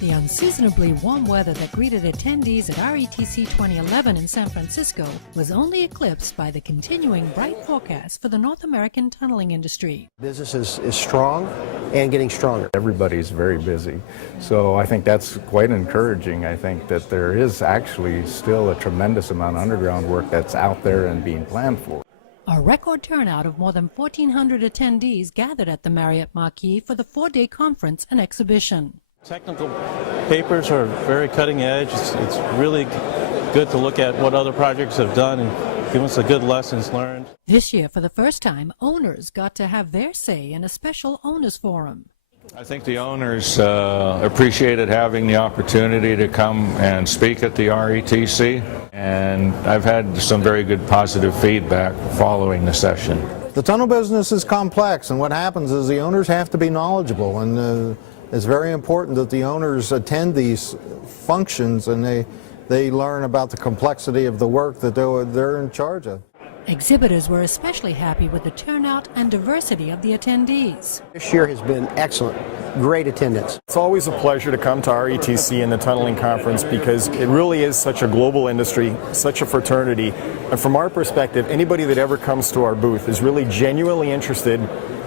The unseasonably warm weather that greeted attendees at RETC 2011 in San Francisco was only eclipsed by the continuing bright forecast for the North American tunneling industry. Business is strong and getting stronger. Everybody's very busy, so I think that's quite encouraging. I think that there is actually still a tremendous amount of underground work that's out there and being planned for. A record turnout of more than 1,400 attendees gathered at the Marriott Marquis for the 4-day conference and exhibition. Technical papers are very cutting edge. It's really good to look at what other projects have done and give us the good lessons learned. This year, for the first time, owners got to have their say in a special owners forum. I think the owners appreciated having the opportunity to come and speak at the RETC, and I've had some very good positive feedback following the session. The tunnel business is complex, and what happens is the owners have to be knowledgeable, and it's very important that the owners attend these functions and they learn about the complexity of the work that they're in charge of. Exhibitors were especially happy with the turnout and diversity of the attendees. This year has been excellent. Great attendance. It's always a pleasure to come to RETC and the Tunneling Conference because it really is such a global industry, such a fraternity. And from our perspective, anybody that ever comes to our booth is really genuinely interested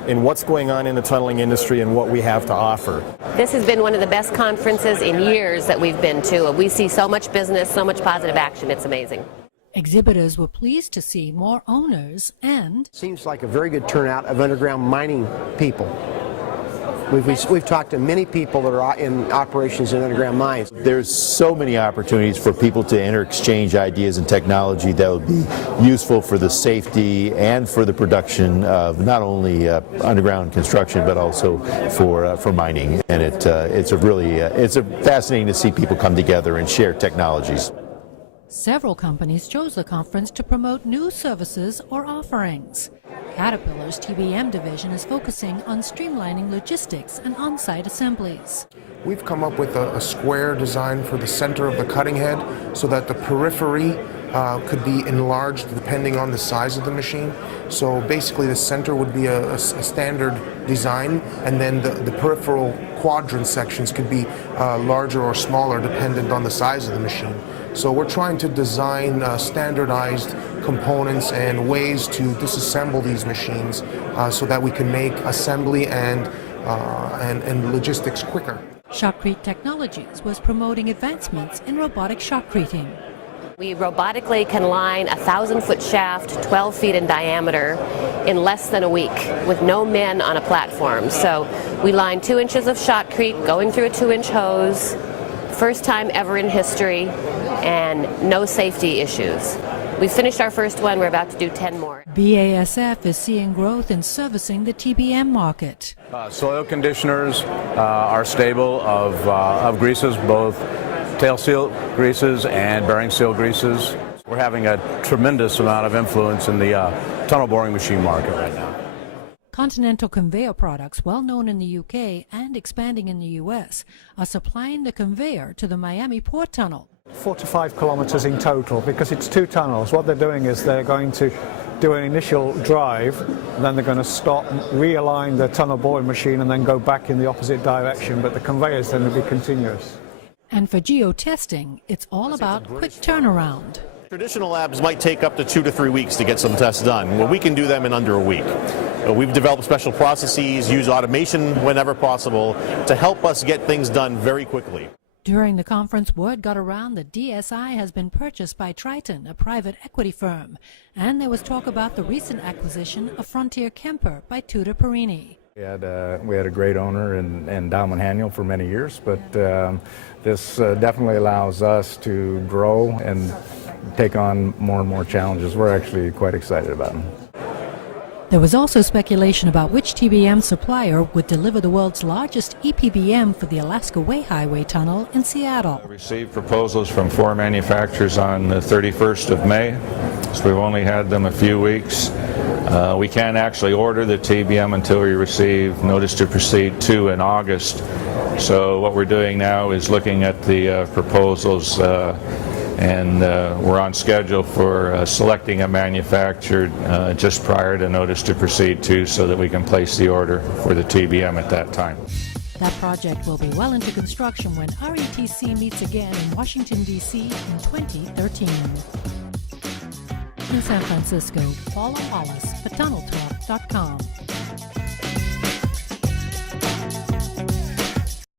in what's going on in the tunneling industry and what we have to offer. This has been one of the best conferences in years that we've been to. We see so much business, so much positive action. It's amazing. Exhibitors were pleased to see more owners and Seems like a very good turnout of underground mining people. We've talked to many people that are in operations in underground mines. There's so many opportunities for people to interexchange ideas and technology that would be useful for the safety and for the production of not only underground construction but also for mining. And it's fascinating to see people come together and share technologies. several companies chose the conference to promote new services or offerings. Caterpillar's TBM division is focusing on streamlining logistics and on-site assemblies. We've come up with a square design for the center of the cutting head so that the periphery could be enlarged depending on the size of the machine. So basically the center would be a standard design, and then the peripheral quadrant sections could be larger or smaller dependent on the size of the machine. So we're trying to design standardized components and ways to disassemble these machines so that we can make assembly and logistics quicker. Shotcrete Technologies was promoting advancements in robotic shotcreting. We robotically can line a 1,000-foot shaft 12 feet in diameter in less than a week with no men on a platform. So we line 2 inches of shotcrete going through a 2-inch hose, first time ever in history, and no safety issues. We finished our first one, we're about to do 10 more. BASF is seeing growth in servicing the TBM market. Soil conditioners are stable of greases, both tail seal greases and bearing seal greases. We're having a tremendous amount of influence in the tunnel boring machine market right now. Continental Conveyor Products, well known in the UK and expanding in the US, are supplying the conveyor to the Miami Port Tunnel. 4 to 5 kilometers in total, because it's 2 tunnels. What they're doing is they're going to do an initial drive, and then they're going to stop, realign the tunnel boring machine, and then go back in the opposite direction, but the conveyor is going to be continuous. And for geotesting, it's all about quick turnaround. Traditional labs might take up to 2 to 3 weeks to get some tests done. Well, we can do them in under a week. We've developed special processes, use automation whenever possible to help us get things done very quickly. During the conference, word got around that DSI has been purchased by Triton, a private equity firm, and there was talk about the recent acquisition of Frontier Kemper by Tudor Perini. We had a great owner in Dalman Haniel for many years, but this definitely allows us to grow and take on more and more challenges. We're actually quite excited about them. There was also speculation about which TBM supplier would deliver the world's largest EPBM for the Alaska Way Highway Tunnel in Seattle. We received proposals from 4 manufacturers on the 31st of May, so we've only had them a few weeks. We can't actually order the TBM until we receive notice to proceed 2 in August. So what we're doing now is looking at the proposals and we're on schedule for selecting a manufacturer just prior to notice to proceed 2 so that we can place the order for the TBM at that time. That project will be well into construction when RETC meets again in Washington, D.C. in 2013. In San Francisco, Paula Wallace for TunnelTalk.com.